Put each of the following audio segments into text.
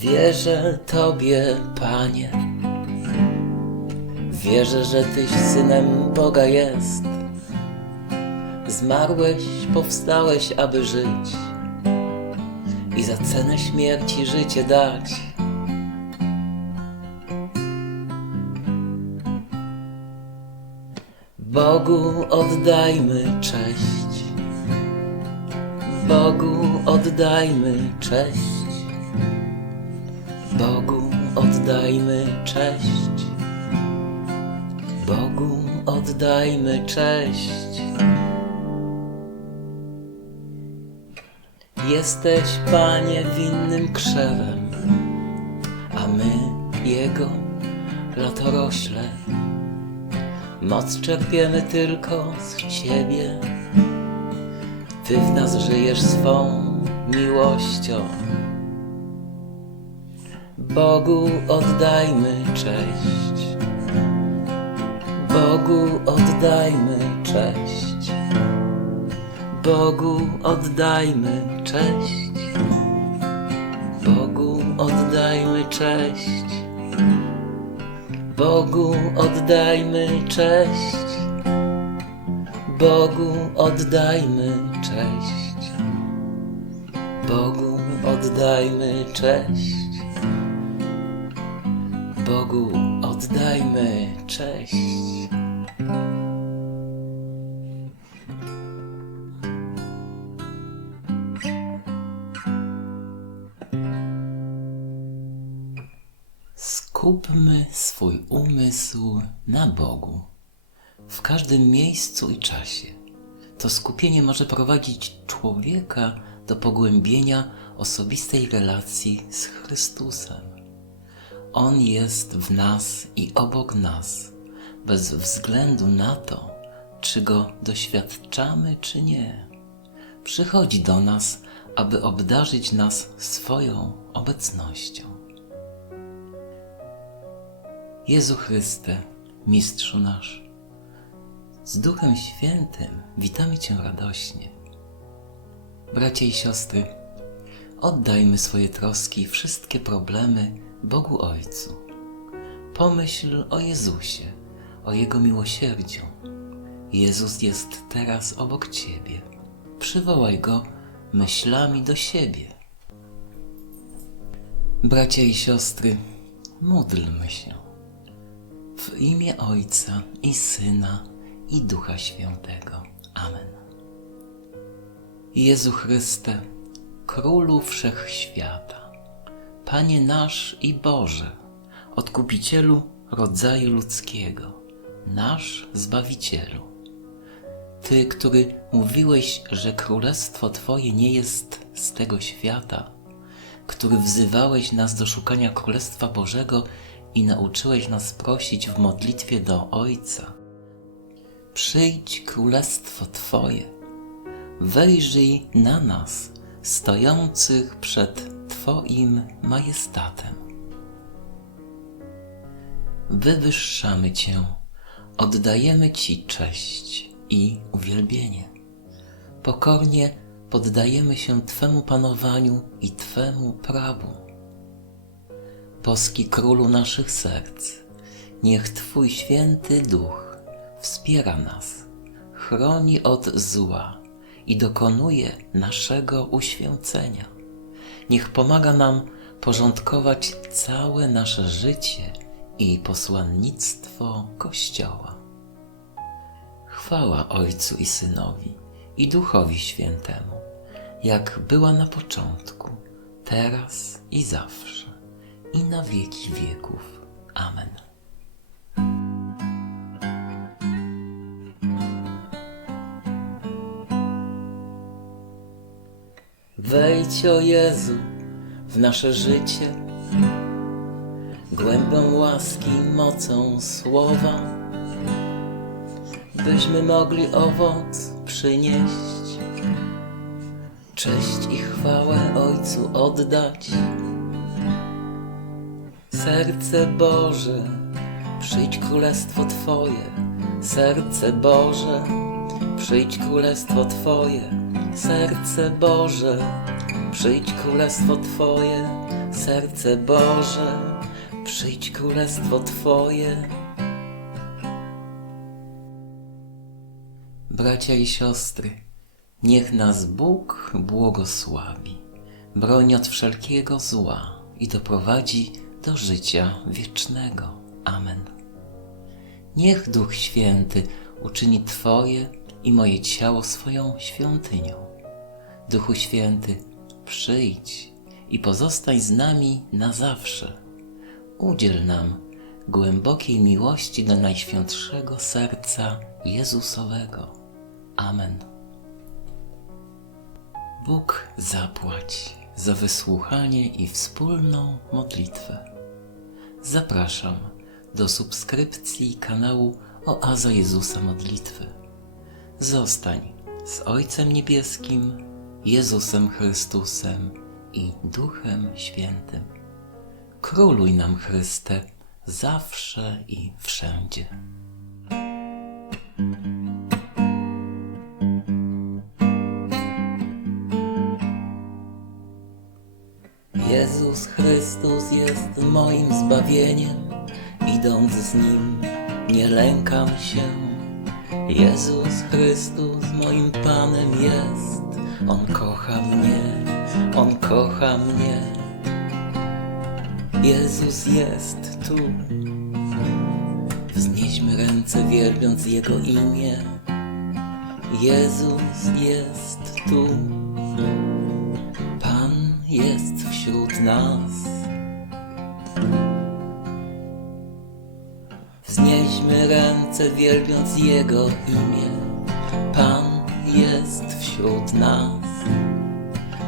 Wierzę Tobie, Panie. Wierzę, że Tyś synem Boga jest. Zmarłeś, powstałeś, aby żyć i za cenę śmierci życie dać. Bogu oddajmy cześć. Bogu oddajmy cześć. Bogu oddajmy cześć. Bogu oddajmy cześć. Jesteś, Panie, winnym krzewem, a my Jego latorośle. Moc czerpiemy tylko z Ciebie. Ty w nas żyjesz swą miłością. Bogu oddajmy cześć. Bogu oddajmy cześć. Bogu oddajmy cześć. Bogu oddajmy cześć. Bogu oddajmy cześć. Bogu oddajmy cześć. Bogu oddajmy cześć. Bogu oddajmy cześć. Skupmy swój umysł na Bogu w każdym miejscu i czasie. To skupienie może prowadzić człowieka do pogłębienia osobistej relacji z Chrystusem. On jest w nas i obok nas, bez względu na to, czy go doświadczamy, czy nie. Przychodzi do nas, aby obdarzyć nas swoją obecnością. Jezu Chryste, Mistrzu nasz, z Duchem Świętym witamy Cię radośnie. Bracia i siostry, oddajmy swoje troski wszystkie problemy Bogu Ojcu. Pomyśl o Jezusie, o Jego miłosierdziu. Jezus jest teraz obok Ciebie. Przywołaj Go myślami do siebie. Bracia i siostry, módlmy się. W imię Ojca i Syna i Ducha Świętego. Amen. Jezu Chryste, Królu Wszechświata, Panie nasz i Boże, Odkupicielu rodzaju ludzkiego, nasz Zbawicielu. Ty, który mówiłeś, że Królestwo Twoje nie jest z tego świata, który wzywałeś nas do szukania Królestwa Bożego i nauczyłeś nas prosić w modlitwie do Ojca. Przyjdź Królestwo Twoje, wejrzyj na nas, stojących przed Twoim majestatem. Wywyższamy Cię, oddajemy Ci cześć i uwielbienie. Pokornie poddajemy się Twemu panowaniu i Twemu prawu. Boski Królu naszych serc, niech Twój święty duch wspiera nas, chroni od zła i dokonuje naszego uświęcenia. Niech pomaga nam porządkować całe nasze życie i posłannictwo Kościoła. Chwała Ojcu i Synowi i Duchowi Świętemu, jak była na początku, teraz i zawsze, i na wieki wieków. Amen. Wejdź, o Jezu, w nasze życie, głębią łaski, mocą słowa, byśmy mogli owoc przynieść, cześć i chwałę Ojcu oddać. Serce Boże, przyjdź królestwo Twoje, serce Boże, przyjdź królestwo Twoje, serce Boże, przyjdź królestwo Twoje, serce Boże, przyjdź królestwo Twoje. Bracia i siostry, niech nas Bóg błogosławi, broni od wszelkiego zła i doprowadzi do życia wiecznego. Amen. Niech Duch Święty uczyni Twoje i moje ciało swoją świątynią. Duchu Święty, przyjdź i pozostań z nami na zawsze. Udziel nam głębokiej miłości do Najświętszego Serca Jezusowego. Amen. Bóg zapłać za wysłuchanie i wspólną modlitwę. Zapraszam do subskrypcji kanału Oaza Jezusa Modlitwy. Zostań z Ojcem Niebieskim, Jezusem Chrystusem i Duchem Świętym. Króluj nam Chryste, zawsze i wszędzie. Jezus Chrystus jest moim zbawieniem, idąc z Nim nie lękam się. Jezus Chrystus moim Panem jest, On kocha mnie, On kocha mnie. Jezus jest tu, wznieśmy ręce wielbiąc Jego imię. Jezus jest tu. Pan jest wśród nas. Wznieśmy ręce, wielbiąc Jego imię. Wśród nas.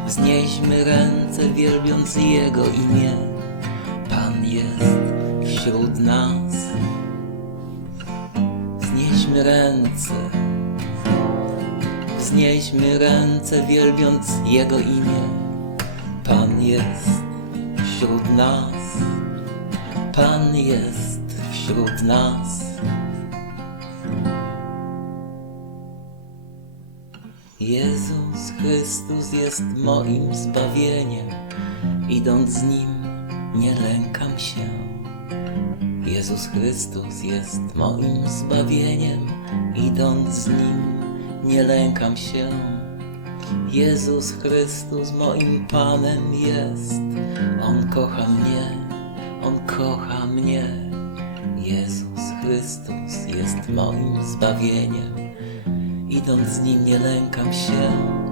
Wznieśmy ręce, wielbiąc Jego imię. Pan jest wśród nas. Wznieśmy ręce. Wznieśmy ręce, wielbiąc Jego imię. Pan jest wśród nas. Pan jest wśród nas. Jezus Chrystus jest moim zbawieniem. Idąc z Nim, nie lękam się. Jezus Chrystus jest moim zbawieniem. Idąc z Nim, nie lękam się. Jezus Chrystus moim Panem jest. On kocha mnie, On kocha mnie. Jezus Chrystus jest moim zbawieniem. Idąc z Nim nie lękam się.